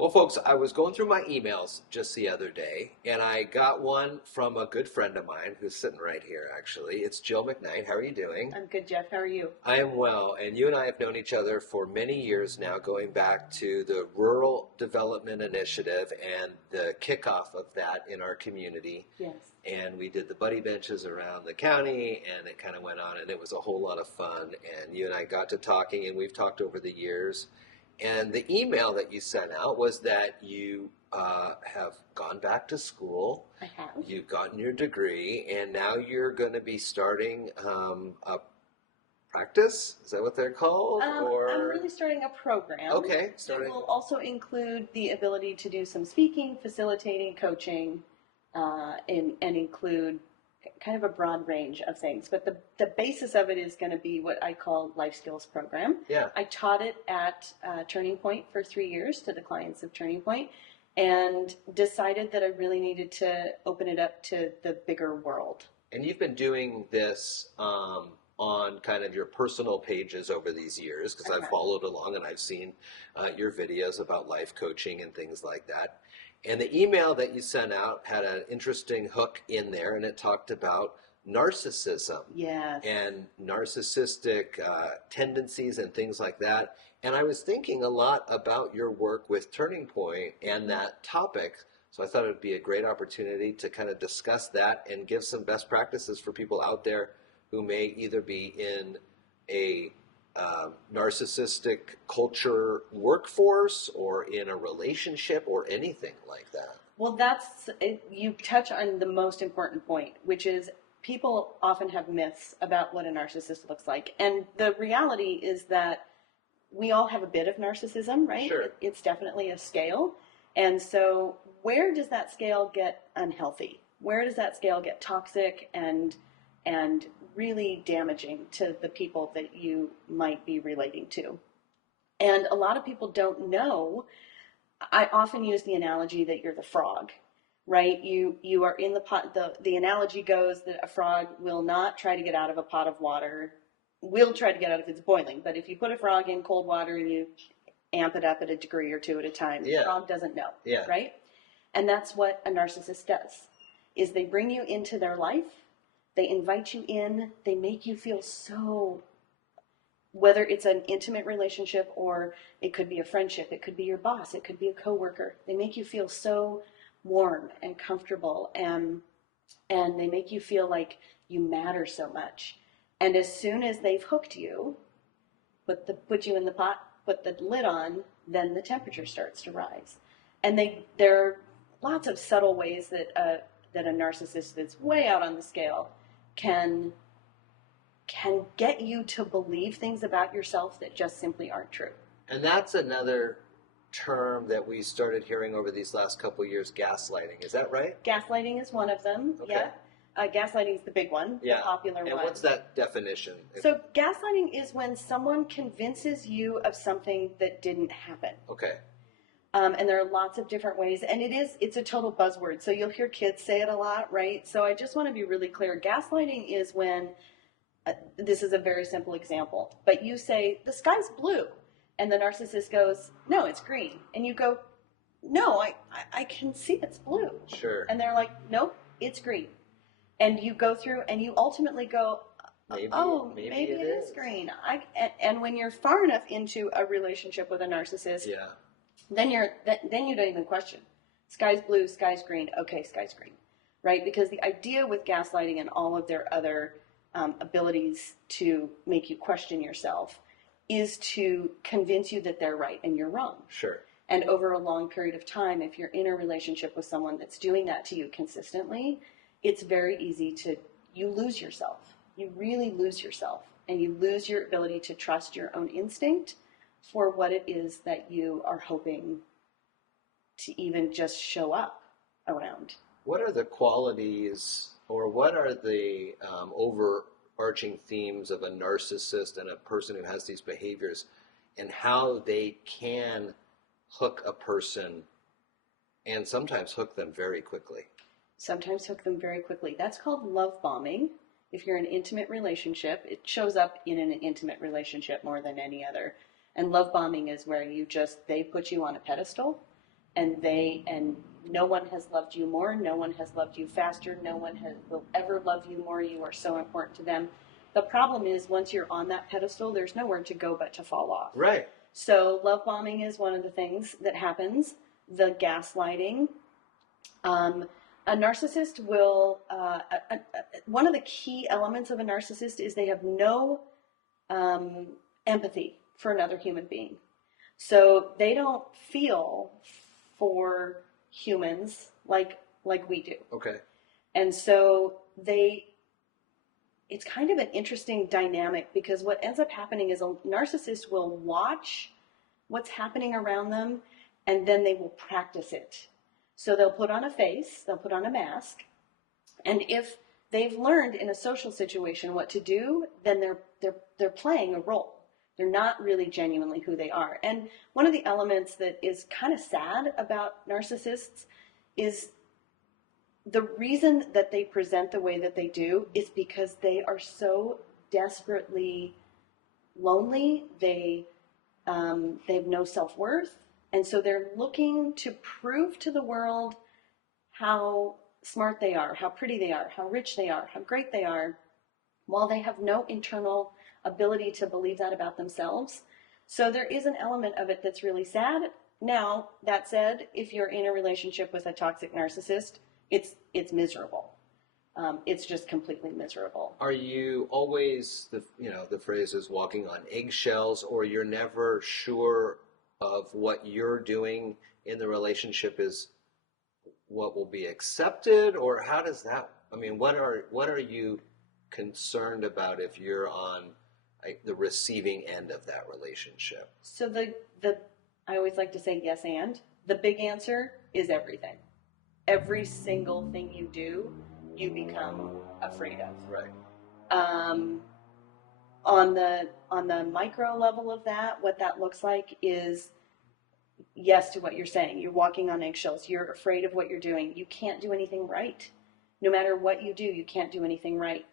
Well, folks, I was going through my emails just the other day, and I got one from a good friend of mine who's sitting right here, actually. It's Jill McKnight. How are you doing? I'm good, Jeff. How are you? I am well, and you and I have known each other for many years now, going back to the Rural Development Initiative and the kickoff of that in our community. Yes. And we did the buddy benches around the county, and it kind of went on, and it was a whole lot of fun. And you and I got to talking, and we've talked over the years. And the email that you sent out was that you have gone back to school. I have. You've gotten your degree, and now you're going to be starting a practice. Is that what they're called? I'm really starting a program. Okay, That will also include the ability to do some speaking, facilitating, coaching, and include kind of a broad range of things. But the basis of it is going to be what I call life skills program. Yeah. I taught it at Turning Point for 3 years to the clients of Turning Point, and decided that I really needed to open it up to the bigger world. And you've been doing this on kind of your personal pages over these years, because I've followed along and I've seen your videos about life coaching and things like that. And the email that you sent out had an interesting hook in there, and it talked about narcissism. Yes. And narcissistic tendencies and things like that. And I was thinking a lot about your work with Turning Point and that topic. So I thought it would be a great opportunity to kind of discuss that and give some best practices for people out there who may either be in a narcissistic culture workforce or in a relationship or anything like that. Well, you touch on the most important point, which is people often have myths about what a narcissist looks like. And the reality is that we all have a bit of narcissism, right? Sure. It's definitely a scale. And so where does that scale get unhealthy? Where does that scale get toxic and really damaging to the people that you might be relating to? And a lot of people don't know. I often use the analogy that you're the frog, right? You are in the pot. The analogy goes that a frog will not try to get out of a pot of water, will try to get out if it's boiling. But if you put a frog in cold water and you amp it up at a degree or two at a time, the frog doesn't know, right? And that's what a narcissist does, is they bring you into their life. They invite you in. They make you feel so, whether it's an intimate relationship or it could be a friendship, it could be your boss, it could be a coworker. They make you feel so warm and comfortable, and they make you feel like you matter so much. And as soon as they've hooked you, put you in the pot, put the lid on, then the temperature starts to rise. And there are lots of subtle ways that a narcissist that's way out on the scale can get you to believe things about yourself that just simply aren't true. And that's another term that we started hearing over these last couple of years, gaslighting. Is that right? Gaslighting is one of them, yeah. Gaslighting is the big one, the popular one. And what's that definition? So gaslighting is when someone convinces you of something that didn't happen. Okay. And there are lots of different ways, and it's a total buzzword. So you'll hear kids say it a lot, right? So I just want to be really clear. Gaslighting is when, this is a very simple example, but you say, the sky's blue, and the narcissist goes, no, it's green. And you go, no, I can see it's blue. Sure. And they're like, nope, it's green. And you go through, and you ultimately go, maybe it is green. And when you're far enough into a relationship with a narcissist, then you don't even question. Sky's blue, sky's green. Okay, sky's green, right? Because the idea with gaslighting and all of their other abilities to make you question yourself is to convince you that they're right and you're wrong. Sure. And over a long period of time, if you're in a relationship with someone that's doing that to you consistently, it's very easy you lose yourself. You really lose yourself, and you lose your ability to trust your own instinct for what it is that you are hoping to even just show up around. What are the qualities, or what are the overarching themes of a narcissist and a person who has these behaviors, and how they can hook a person and sometimes hook them very quickly? Sometimes hook them very quickly. That's called love bombing. If you're in an intimate relationship, it shows up in an intimate relationship more than any other. And love bombing is where they put you on a pedestal and no one has loved you more, no one has loved you faster, no one will ever love you more. You are so important to them. The problem is once you're on that pedestal, there's nowhere to go but to fall off. Right. So love bombing is one of the things that happens. The gaslighting. A narcissist will, one of the key elements of a narcissist is they have no empathy for another human being. So they don't feel for humans like we do. Okay. And so it's kind of an interesting dynamic, because what ends up happening is a narcissist will watch what's happening around them, and then they will practice it. So they'll put on a face, they'll put on a mask, and if they've learned in a social situation what to do, then they're playing a role. They're not really genuinely who they are. And one of the elements that is kind of sad about narcissists is the reason that they present the way that they do is because they are so desperately lonely. They have no self-worth. And so they're looking to prove to the world how smart they are, how pretty they are, how rich they are, how great they are, while they have no internal ability to believe that about themselves. So there is an element of it that's really sad. Now, that said, if you're in a relationship with a toxic narcissist, it's miserable. It's just completely miserable. Are you always, the phrase is walking on eggshells, or you're never sure of what you're doing in the relationship is what will be accepted, or how does that, what are you concerned about if you're on the receiving end of that relationship? So I always like to say yes, and the big answer is everything. Every single thing you do, you become afraid of. Right. On the micro level of that, what that looks like is yes to what you're saying. You're walking on eggshells. You're afraid of what you're doing. You can't do anything right. No matter what you do, you can't do anything right.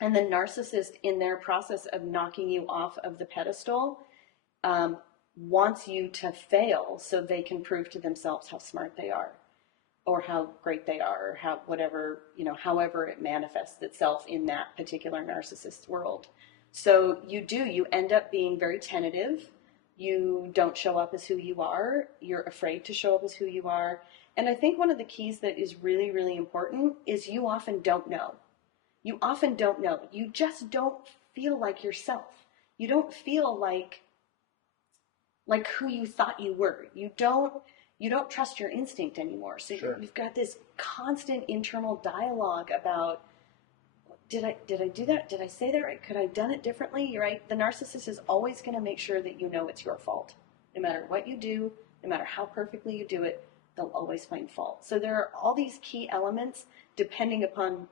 And the narcissist, in their process of knocking you off of the pedestal, wants you to fail so they can prove to themselves how smart they are, or how great they are, or how however it manifests itself in that particular narcissist world. So you end up being very tentative. You don't show up as who you are. You're afraid to show up as who you are. And I think one of the keys that is really, really important is you often don't know. You often don't know. You just don't feel like yourself. You don't feel like who you thought you were. You don't trust your instinct anymore. So Sure. You've got this constant internal dialogue about, did I do that? Did I say that right? Could I have done it differently? You're right. The narcissist is always going to make sure that you know it's your fault. No matter what you do, no matter how perfectly you do it, they'll always find fault. So there are all these key elements depending upon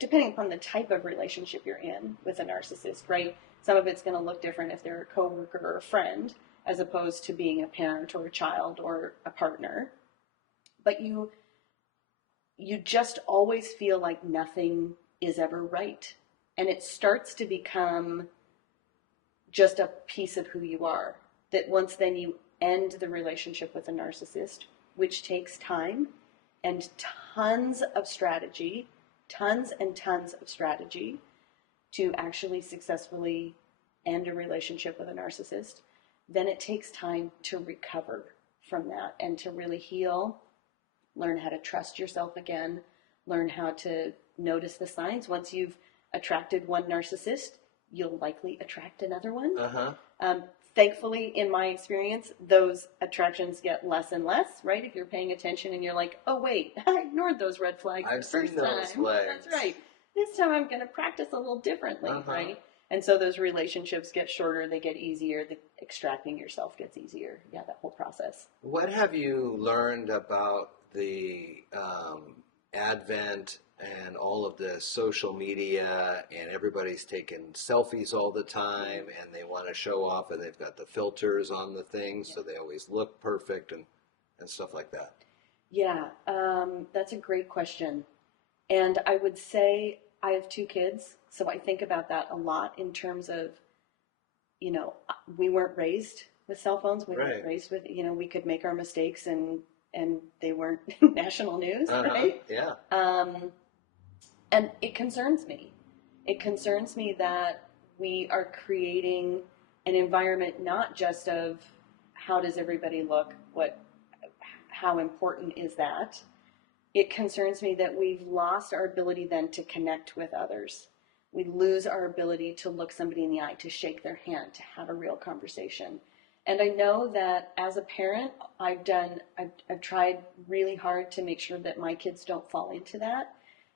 the type of relationship you're in with a narcissist, right? Some of it's going to look different if they're a coworker or a friend, as opposed to being a parent or a child or a partner. But you just always feel like nothing is ever right. And it starts to become just a piece of who you are. That once then you end the relationship with a narcissist, which takes time and tons and tons of strategy to actually successfully end a relationship with a narcissist, then it takes time to recover from that and to really heal, learn how to trust yourself again, learn how to notice the signs. Once you've attracted one narcissist, you'll likely attract another one. Thankfully, in my experience, those attractions get less and less, right? If you're paying attention and you're like, oh, wait, I ignored those red flags I've the first seen those time. flags. That's right. This time I'm going to practice a little differently, right? And so those relationships get shorter, they get easier, the extracting yourself gets easier. Yeah, that whole process. What have you learned about the advent and all of the social media, and everybody's taking selfies all the time and they want to show off, and they've got the filters on the things, so they always look perfect and stuff like that? Yeah, that's a great question. And I would say I have 2 kids, so I think about that a lot in terms of, we weren't raised with cell phones. We weren't raised with, we could make our mistakes and and they weren't national news, right? Yeah. And it concerns me. It concerns me that we are creating an environment not just of how does everybody look, how important is that? It concerns me that we've lost our ability then to connect with others. We lose our ability to look somebody in the eye, to shake their hand, to have a real conversation. And I know that as a parent, I've tried really hard to make sure that my kids don't fall into that.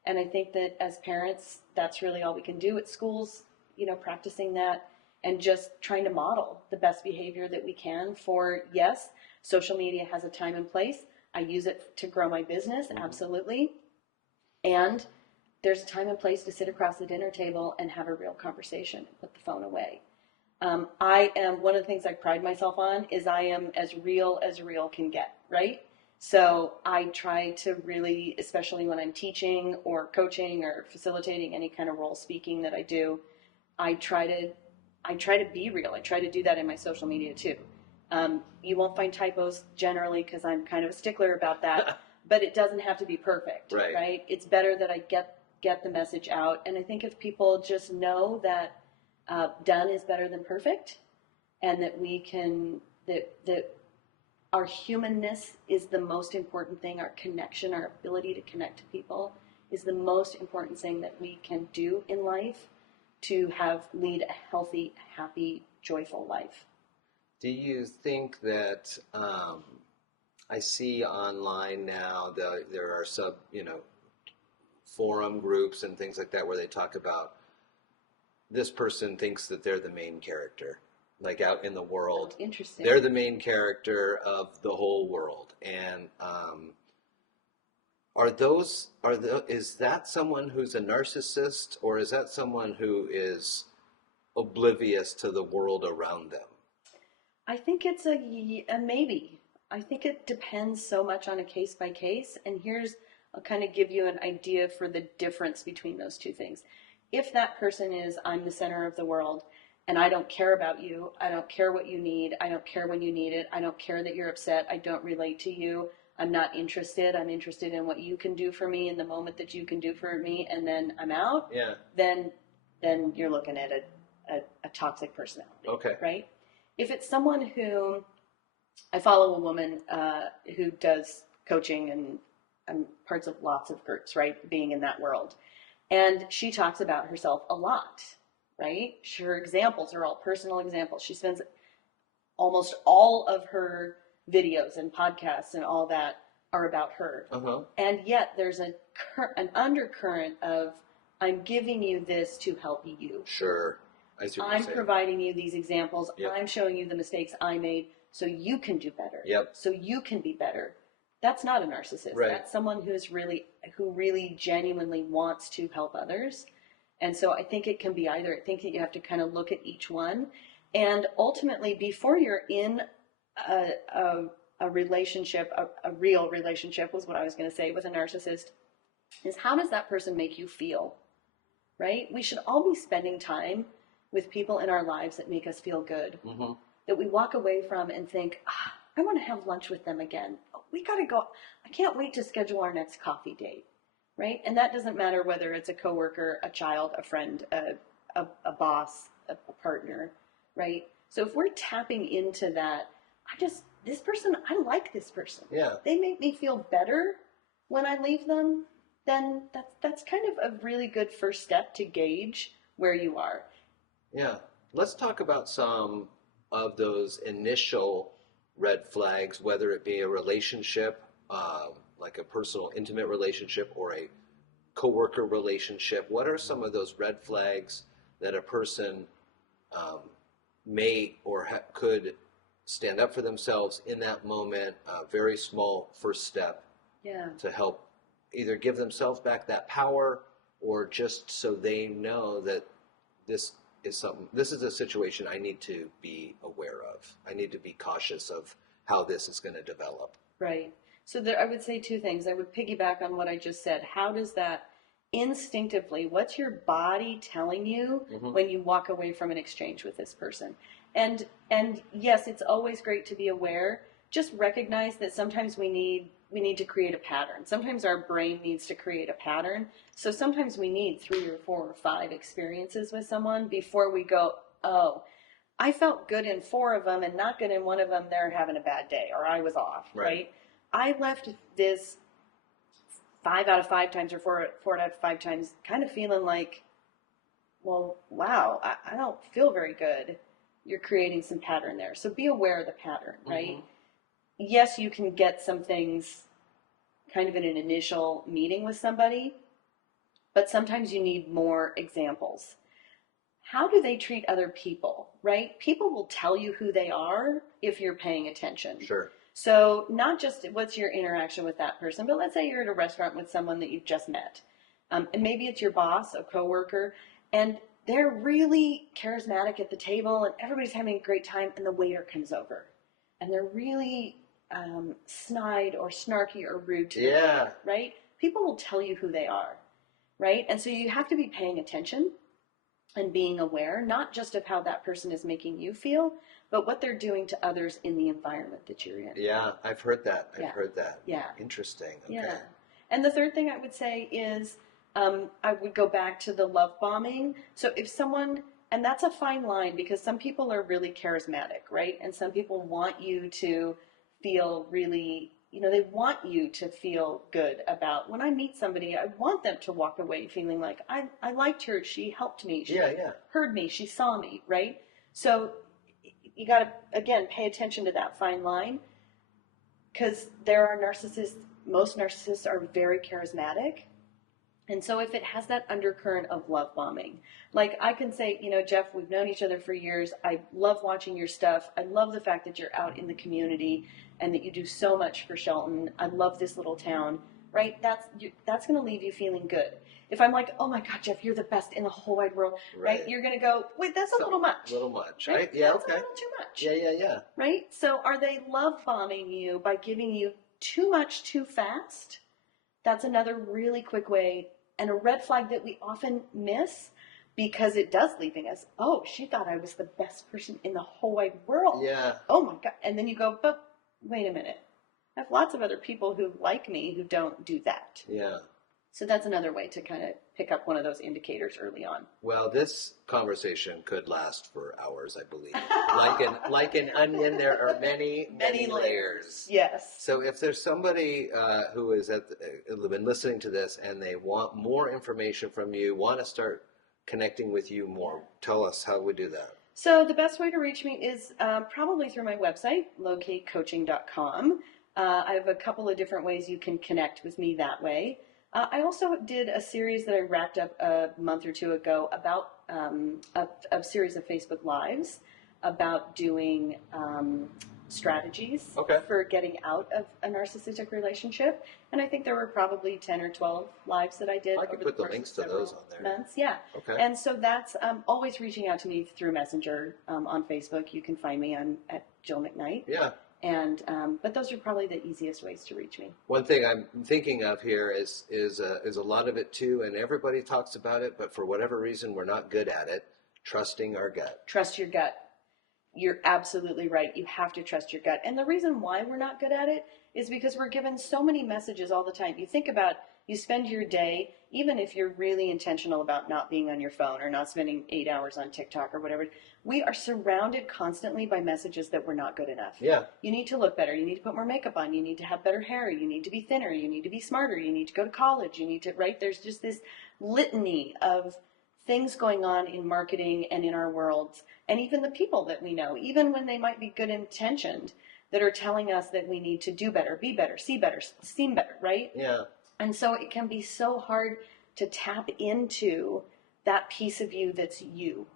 And I think that as parents, that's really all we can do at schools, practicing that and just trying to model the best behavior that we can for, yes, social media has a time and place. I use it to grow my business, absolutely. And there's a time and place to sit across the dinner table and have a real conversation and put the phone away. I am, one of the things I pride myself on is I am as real can get, right? So I try to really, especially when I'm teaching or coaching or facilitating any kind of role speaking that I do, I try to be real. I try to do that in my social media too. You won't find typos generally because I'm kind of a stickler about that, but it doesn't have to be perfect, right? It's better that I get the message out. And I think if people just know that done is better than perfect, and that we can, that our humanness is the most important thing, our connection, our ability to connect to people is the most important thing that we can do in life to lead a healthy, happy, joyful life. Do you think that I see online now there are forum groups and things like that where they talk about this person thinks that they're the main character, like out in the world. Oh, interesting. They're the main character of the whole world, and is that someone who's a narcissist, or is that someone who is oblivious to the world around them? I think it's a maybe. I think it depends so much on a case by case. And I'll kind of give you an idea for the difference between those two things. If that person is, I'm the center of the world and I don't care about you, I don't care what you need, I don't care when you need it, I don't care that you're upset, I don't relate to you, I'm not interested, I'm interested in what you can do for me in the moment that you can do for me, and then I'm out, then you're looking at a toxic personality, right? If it's someone who, I follow a woman who does coaching and parts of lots of groups, right, being in that world. And she talks about herself a lot, right? Her examples are all personal examples. She spends almost all of her videos and podcasts and all that are about her. And yet there's an undercurrent of, I'm giving you this to help you. Sure. I'm providing you these examples. Yep. I'm showing you the mistakes I made so you can do better. Yep. So you can be better. That's not a narcissist. Right. That's someone who really genuinely wants to help others. And so I think it can be either. I think that you have to kind of look at each one. And ultimately, before you're in a relationship, a real relationship was what I was going to say with a narcissist, is how does that person make you feel? Right? We should all be spending time with people in our lives that make us feel good, that we walk away from and think, I want to have lunch with them again. We got to go. I can't wait to schedule our next coffee date, right? And that doesn't matter whether it's a coworker, a child, a friend, a boss, a partner, right? So if we're tapping into that, I like this person. Yeah. They make me feel better when I leave them, then that's kind of a really good first step to gauge where you are. Yeah. Let's talk about some of those initial red flags, whether it be a relationship, like a personal, intimate relationship, or a coworker relationship. What are some of those red flags that a person may or could stand up for themselves in that moment? A very small first step to help either give themselves back that power, or just so they know that this is a situation I need to be aware of. I need to be cautious of how this is going to develop. Right. So I would say two things. I would piggyback on what I just said. How does that instinctively, what's your body telling you when you walk away from an exchange with this person? And yes, it's always great to be aware. just recognize that sometimes we need to create a pattern. Sometimes our brain needs to create a pattern. So sometimes we need 3 or 4 or 5 experiences with someone before we go, oh, I felt good in 4 of them and not good in one of them. They're having a bad day, or I was off, right? I left this 5 out of 5 times or 4 out of 5 times kind of feeling like, well, wow, I don't feel very good. You're creating some pattern there. So be aware of the pattern, right? Mm-hmm. Yes, you can get some things kind of in an initial meeting with somebody, but sometimes you need more examples. How do they treat other people, right? People will tell you who they are if you're paying attention. Sure. So not just what's your interaction with that person, but let's say you're at a restaurant with someone that you've just met. And maybe it's your boss, a coworker, and they're really charismatic at the table and everybody's having a great time, and the waiter comes over and they're really snide or snarky or rude to them, right? People will tell you who they are, right? And so you have to be paying attention and being aware, not just of how that person is making you feel, but what they're doing to others in the environment that you're in. Yeah, I've heard that. I've heard that. Yeah. Interesting. Okay. Yeah. And the third thing I would say is I would go back to the love bombing. So if someone, and that's a fine line because some people are really charismatic, right? And some people want you to feel really, they want you to feel good about, when I meet somebody, I want them to walk away feeling like, I liked her, she helped me, she heard me, she saw me, right? So you got to, again, pay attention to that fine line, because there are narcissists, most narcissists are very charismatic. And so if it has that undercurrent of love bombing, like I can say, Jeff, we've known each other for years. I love watching your stuff. I love the fact that you're out in the community and that you do so much for Shelton. I love this little town, right? That's going to leave you feeling good. If I'm like, oh my God, Jeff, you're the best in the whole wide world, right? You're going to go, wait, that's a little much. A little much, right? Right? Yeah, that's okay. a little too much. Yeah. Right? So are they love bombing you by giving you too much too fast? That's another really quick way, and a red flag that we often miss, because it does leaving us, oh, she thought I was the best person in the whole wide world. Yeah. Oh my God. And then you go, but wait a minute. I have lots of other people who like me who don't do that. Yeah. So that's another way to kind of pick up one of those indicators early on. Well, this conversation could last for hours, I believe. like an onion, there are many layers. Yes. So if there's somebody who is been listening to this and they want more information from you, want to start connecting with you more, tell us how we do that. So the best way to reach me is probably through my website, locatecoaching.com. I have a couple of different ways you can connect with me that way. I also did a series that I wrapped up a month or 2 ago about a series of Facebook Lives about doing strategies for getting out of a narcissistic relationship. And I think there were probably 10 or 12 lives that I did. I can put the links to those on there. Months. Yeah. Okay. And so that's always reaching out to me through Messenger on Facebook. You can find me at Jill McKnight. Yeah. And but those are probably the easiest ways to reach me. One thing I'm thinking of here is a lot of it too, and everybody talks about it, but for whatever reason we're not good at it. Trusting our gut. Trust your gut. You're absolutely right. You have to trust your gut. And the reason why we're not good at it is because we're given so many messages all the time. You think about, you spend your day, even if you're really intentional about not being on your phone or not spending 8 hours on TikTok or whatever, we are surrounded constantly by messages that we're not good enough. Yeah. You need to look better. You need to put more makeup on. You need to have better hair. You need to be thinner. You need to be smarter. You need to go to college. You need to, right? There's just this litany of things going on in marketing and in our worlds, and even the people that we know, even when they might be good intentioned, that are telling us that we need to do better, be better, see better, seem better, right? Yeah. And so it can be so hard to tap into that piece of you that's you.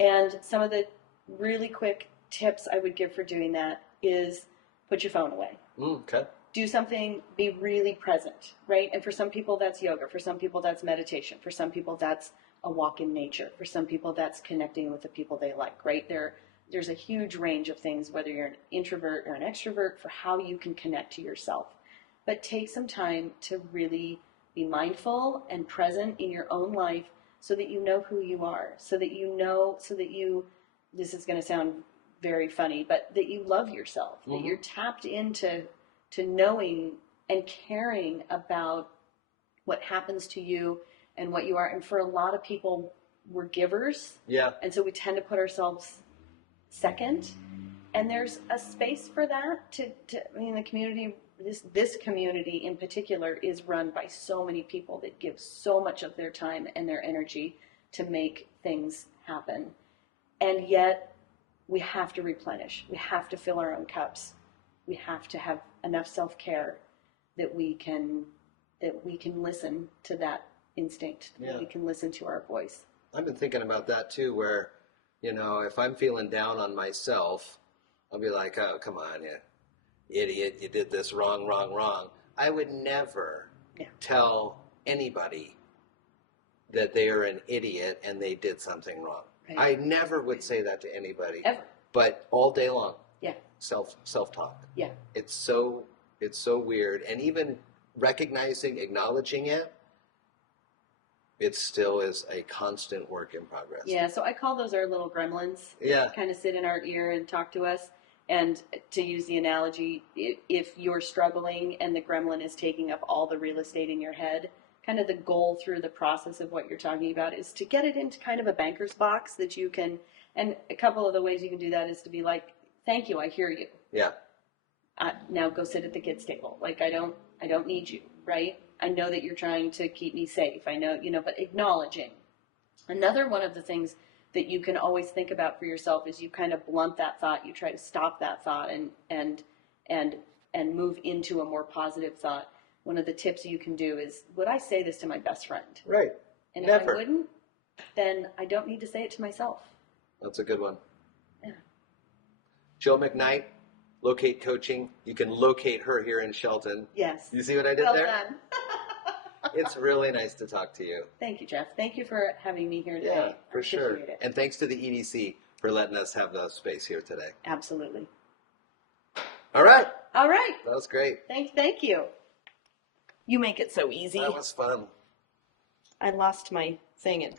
And some of the really quick tips I would give for doing that is put your phone away. Okay. Do something, be really present, right? And for some people that's yoga, for some people that's meditation, for some people that's a walk in nature, for some people that's connecting with the people they like, right? There's a huge range of things, whether you're an introvert or an extrovert, for how you can connect to yourself. But take some time to really be mindful and present in your own life so that you know who you are, so that you, this is going to sound very funny, but that you love yourself, that you're tapped into knowing and caring about what happens to you and what you are. And for a lot of people, we're givers. Yeah. And so we tend to put ourselves second. And there's a space for that I mean, the community, this community in particular is run by so many people that give so much of their time and their energy to make things happen. And yet we have to replenish. We have to fill our own cups. We have to have enough self-care that we can listen to that instinct, that we can listen to our voice. I've been thinking about that too, where, if I'm feeling down on myself, I'll be like, oh, come on, you idiot, you did this wrong, wrong, wrong. I would never tell anybody that they are an idiot and they did something wrong. Right. I never would say that to anybody. Ever. But all day long. Yeah. Self-talk. Yeah. It's so weird. And even recognizing, acknowledging it, it still is a constant work in progress. Yeah, so I call those our little gremlins. Yeah. Kind of sit in our ear and talk to us. And to use the analogy, if you're struggling and the gremlin is taking up all the real estate in your head, kind of the goal through the process of what you're talking about is to get it into kind of a banker's box that you can, and a couple of the ways you can do that is to be like, thank you, I hear you. Yeah. Now go sit at the kids' table. Like, I don't need you, right? I know that you're trying to keep me safe. I know, but acknowledging. Another one of the things that you can always think about for yourself is you kind of blunt that thought. You try to stop that thought and move into a more positive thought. One of the tips you can do is, would I say this to my best friend? Right. And Never. If I wouldn't, then I don't need to say it to myself. That's a good one. Yeah. Jill McKnight, Locate Coaching. You can locate her here in Shelton. Yes. You see what I did there? Well done. It's really nice to talk to you. Thank you, Jeff. Thank you for having me here today. Yeah, for sure. It. And thanks to the EDC for letting us have the space here today. Absolutely. All right. All right. That was great. Thank you. You make it so easy. That was fun. I lost my thing.